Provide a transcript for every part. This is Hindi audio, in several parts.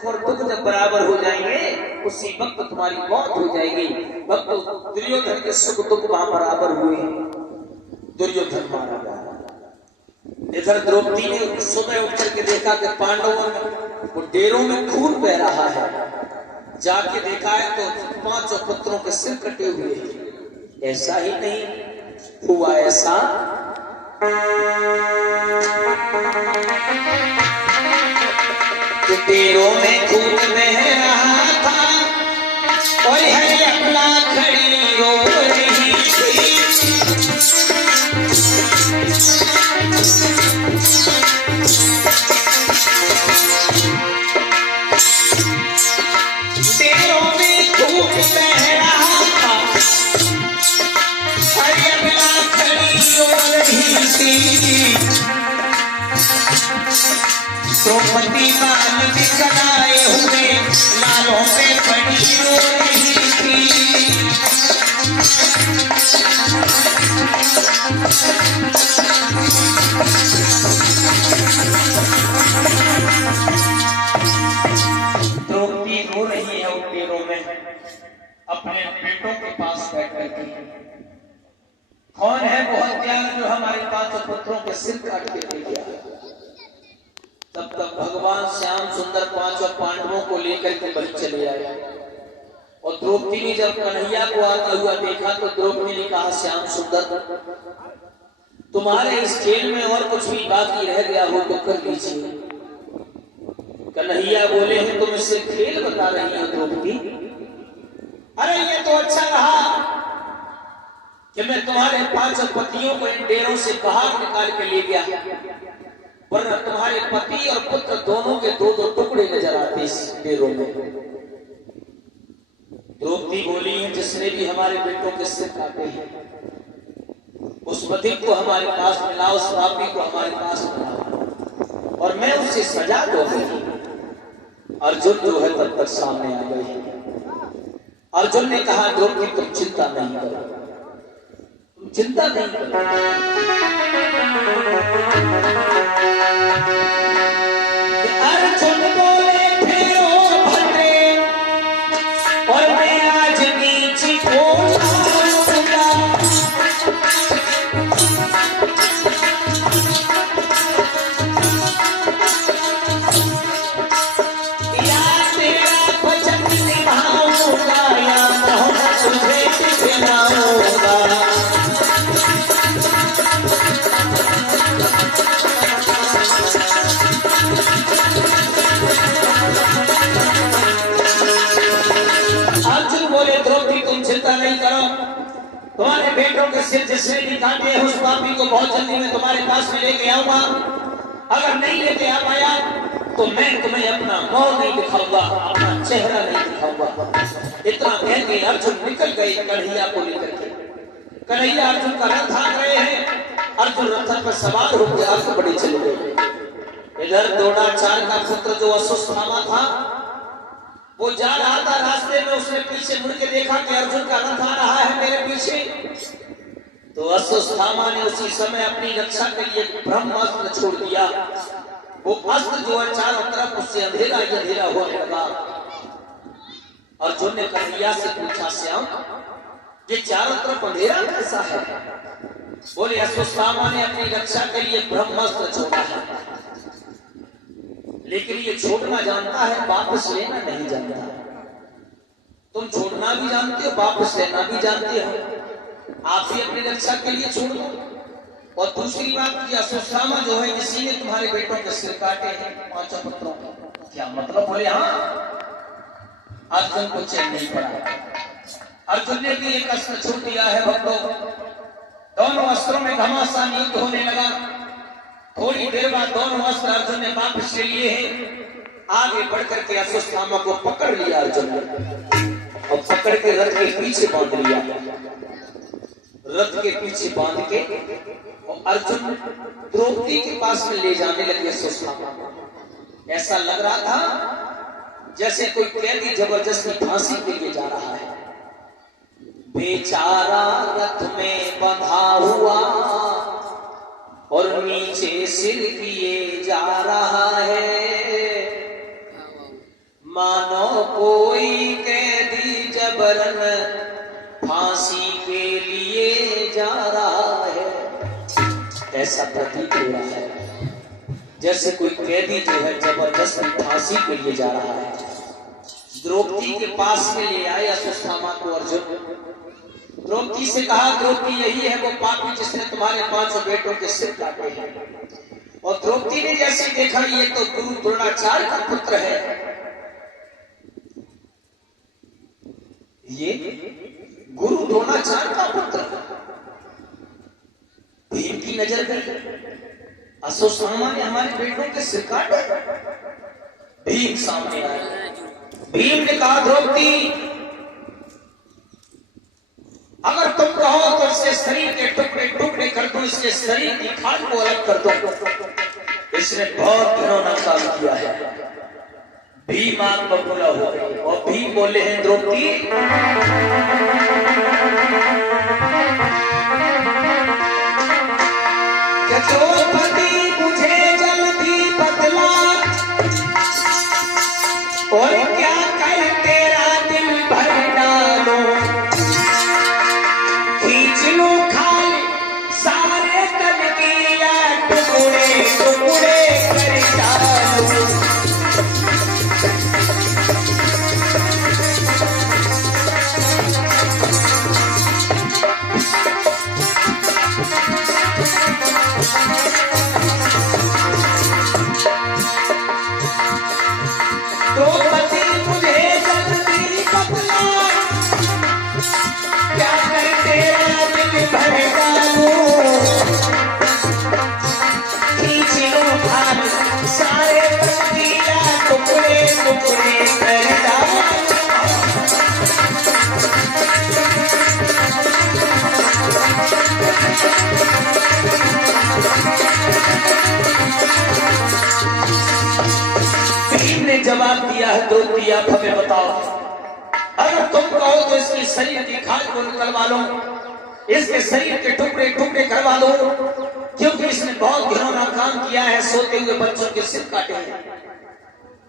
और दुख जब बराबर हो जाएंगे उसी वक्त तुम्हारी मौत हो जाएगी। वक्त दुर्योधन के सुख दुख वहां बराबर हुए, दुर्योधन मारा गया। इधर द्रौपदी ने सुबह उठ करके देखा कि पांडवों को डेरों में खून बह रहा है। जाके देखा है तो 5 पुत्रों के सिर कटे हुए हैं। ऐसा ही नहीं हुआ, ऐसा डेरों में खून बह रहा था और है अपना खड़ी रो रही थी। डेरों में खून बह रहा था और अपना खड़ी रो रही थी। द्रौपदी बाल बिखराए हुए लालों पे पड़ी रो रही थी। द्रौपदी रो रही है उन डेरों में अपने बेटों के पास बैठ करके। कौन है वो हत्यारा जो हमारे 5 पुत्रों के सिर काट के दे गया? तब तक भगवान श्याम सुंदर 5 पांडवों को लेकर के वहीं चले आए। और द्रौपदी ने जब कन्हैया को आता हुआ देखा तो द्रौपदी ने कहा, श्याम सुंदर तुम्हारे इस खेल में और कुछ भी बाकी रह गया हो तो कर लीजिए। कन्हैया बोले हैं तुम इससे खेल बता रही हो द्रौपदी? अरे ये तो अच्छा रहा कि मैं तुम्हारे 5 पतियों को इन डेरों से बाहर निकाल के ले गया, वरना तुम्हारे पति और पुत्र दोनों के 2-2 टुकड़े नजर आते इस डेरों में। द्रौपदी बोली है जिसने भी हमारे बेटों के सिर काटे हैं उस बधिक को हमारे पास मिला, उस पापी को हमारे पास मिला और मैं उससे सजा दूंगी। अर्जुन जो है तब तक सामने आ गए। अर्जुन ने कहा द्रौपदी तुम चिंता नहीं करो, तुम चिंता नहीं करो। अर्जुन बोले फेरो भद्रे और मैं आज नीच को तुम्हारे बेटों के सिर जिसने भी काटे हैं उस पापी को बहुत जल्दी मैं तुम्हारे पास में लेके आऊंगा। अगर नहीं लेके आ पाया तो मैं तुम्हें अपना मुंह नहीं दिखाऊंगा, अपना चेहरा नहीं दिखाऊंगा। इतना कह के अर्जुन निकल गए कन्हैया को लेकर के। कन्हैया अर्जुन का रथ हाक रहे हैं। अर्जुन रथ पर सवार होकर आगे बढ़े चले गए। इधर द्रोणाचार्य का पुत्र जो अश्वत्थामा था वो जा रहा था, रास्ते में उसने पीछे मुड़ के देखा कि अर्जुन का रथ आ रहा है मेरे पीछे। तो अश्वत्थामा ने उसी समय अपनी रक्षा के लिए ब्रह्मास्त्र छोड़ दिया। वो अस्त्र जो है चारों तरफ उससे अंधेरा ही अंधेरा होने लगा। अर्जुन ने कन्हैया से पूछा, श्याम ये चारों तरफ अंधेरा कैसा है? बोले अश्वत्थामा ने अपनी रक्षा के लिए ब्रह्मास्त्र छोड़ा है, लेकिन ये छोड़ना जानता है, वापस लेना नहीं जानता। तुम छोड़ना भी जानते हो, वापस लेना भी जानते हो। आप भी अपनी रक्षा के लिए छोड़ दो। और दूसरी बात कि अश्वत्थामा जो है इसी ने तुम्हारे बेटों के सिर काटे हैं 5 पुत्रों के। क्या मतलब? बोले हाँ। अर्जुन को चैन नहीं पड़ा। अर्जुन ने भी एक अस्त्र छोड़ दिया है भक्तों। दोनों अस्त्रों में घमासान युद्ध होने लगा। थोड़ी देर बाद दोनों अस्त्र अर्जुन ने वापस ले लिए हैं। आगे बढ़कर के अश्वत्थामा को पकड़ लिया अर्जुन ने और पकड़ के रथ के पीछे बांध लिया। रथ के पीछे बांध के और अर्जुन द्रौपदी के पास में ले जाने लगे अश्वत्थामा को। ऐसा लग रहा था जैसे कोई कैदी जबरदस्ती फांसी के लिए जा रहा है। बेचारा रथ में बंधा हुआ और नीचे सिर किए जा रहा है। मानो कोई कैदी जबरन फांसी के लिए जा रहा है। ऐसा प्रतीत हो रहा है जैसे कोई कैदी जो है जबरदस्ती फांसी के लिए जा रहा है। द्रौपदी के पास में ले आए अश्वत्थामा को अर्जुन। द्रौपदी से कहा, द्रौपदी यही है वो पापी जिसने तुम्हारे 5 बेटों के सिर काटे हैं। और द्रौपदी ने जैसे देखा ये तो गुरु द्रोणाचार्य का पुत्र है, ये गुरु द्रोणाचार्य का पुत्र। भीम की नजर गई, अश्वत्थामा ने हमारे बेटों के सिर काटे। भीम सामने आया। भीम ने कहा, द्रौपदी अगर तुम कहो तो इसके शरीर के टुकड़े टुकड़े कर दो, इसके शरीर की खाल को अलग कर दो। इसने बहुत घिनौना काम किया है। भीम आग बबूला हो गई और भीम बोले हैं, द्रौपदी द्रौपदी मुझे जल्दी बतला और क्या कर तेरा दिल भर डालो। खींच लो खाल सारे तन की या टुकड़े टुकड़े कर डालो। जवाब दिया है, द्रौपदी आप हमें बताओ, अगर तुम कहो तो इसके शरीर की खाल को निकलवा लो, इसके शरीर के टुकड़े टुकड़े करवा लो, क्योंकि इसने बहुत घिनौना काम किया है, सोते हुए बच्चों के सिर काटे हैं।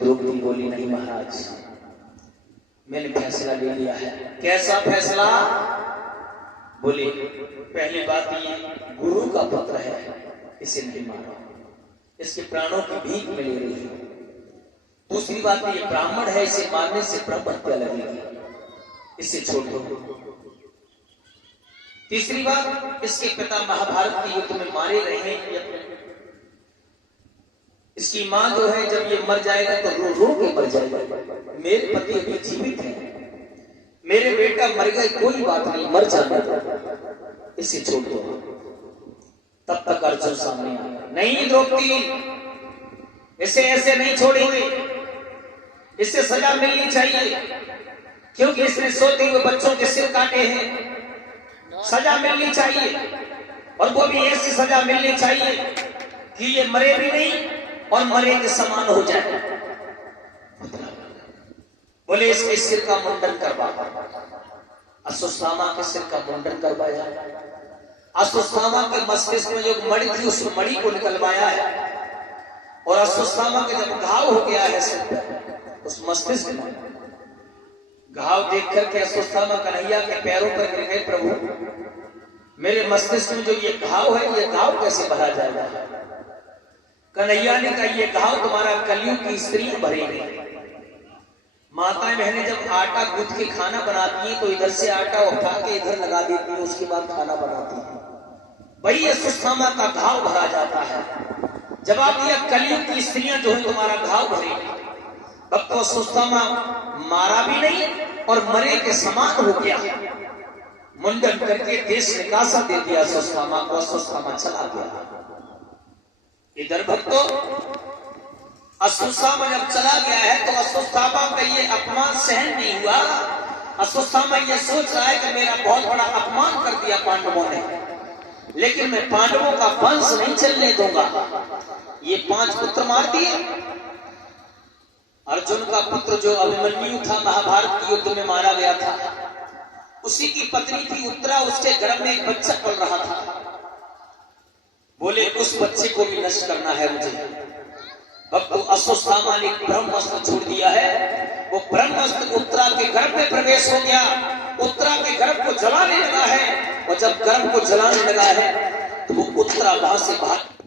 द्रौपदी बोली, नहीं महाराज, मैंने फैसला ले लिया है। कैसा फैसला? बोले, पहली बात ये गुरु का पुत्र है, इसे नहीं मारो, इसके प्राणों की भीख में ले रही है। दूसरी बात ये ब्राह्मण है, इसे मारने से ब्रह्म हत्या लगेगी, इसे छोड़ दो। तीसरी बात, इसके पिता महाभारत के युद्ध में मारे रहे हैं, इसकी मां जो है जब ये मर जाएगा तो रो रो के मर जाएगा। मेरे पति अभी जीवित है, मेरे बेटा मर गए, कोई बात नहीं, मर जाना, इसे छोड़ दो। तब तक अर्जुन सामने आया, नहीं द्रौपदी, इसे ऐसे नहीं छोड़ेंगे, इससे सजा मिलनी चाहिए, क्योंकि इसने सोते हुए बच्चों के सिर काटे हैं। सजा मिलनी चाहिए, और वो भी ऐसी सजा मिलनी चाहिए कि ये मरे भी नहीं और मरे के समान हो जाए। बोले, इसके सिर का मुंडन करवा। अश्वत्थामा के सिर का मुंडन करवाया। अश्वत्थामा के मस्तिष्क में जो मणि थी उस मणि को निकलवाया है, और अश्वत्थामा के जब घाव हो गया है सिर पर, उस मस्तिष्क में घाव देख करके अश्वत्थामा कन्हैया के पैरों पर गिर गए, प्रभु मेरे मस्तिष्क में जो ये घाव है, ये घाव कैसे भरा जाएगा? कन्हैया ने कहा, ये घाव तुम्हारा कलयुग की स्त्रियां भरेंगी। माताएं बहनें जब आटा गूंथ के खाना बनाती हैं तो इधर से आटा उठा के इधर लगा देती है, उसके बाद खाना बनाती है। वही अश्वत्थामा का घाव भरा जाता है। जवाब दिया, कलयुग की स्त्रियां जो है तुम्हारा घाव भरेंगी। अब तो अश्वत्थामा मारा भी नहीं और मरे के समान हो गया। मुंडन करके देश निकासा दे दिया अश्वत्थामा को, अश्वत्थामा चला गया। इधर भक्तों, अश्वत्थामा जब चला गया है तो अश्वत्थामा का ये अपमान सहन नहीं हुआ। अश्वत्थामा ये सोच रहा है कि मेरा बहुत बड़ा अपमान कर दिया पांडवों ने, लेकिन मैं पांडवों का वंश नहीं चलने दूंगा। ये 5 पुत्र मार दिए। अर्जुन का पुत्र जो अभिमन्यु था, महाभारत के युद्ध में मारा गया था, उसी की पत्नी थी उत्तरा, उसके गर्भ में एक बच्चा पल रहा था। बोले, उस बच्चे को भी नष्ट करना है मुझे। अब तो अश्वत्थामा ने ब्रह्मास्त्र छोड़ दिया है धर्मस्थ उत्तरा के गर्भ में प्रवेश हो गया, उत्तरा के गर्भ को जलाने लगा है, और जब गर्भ को जलाने लगा है तो वो उत्तरा वहां से भाग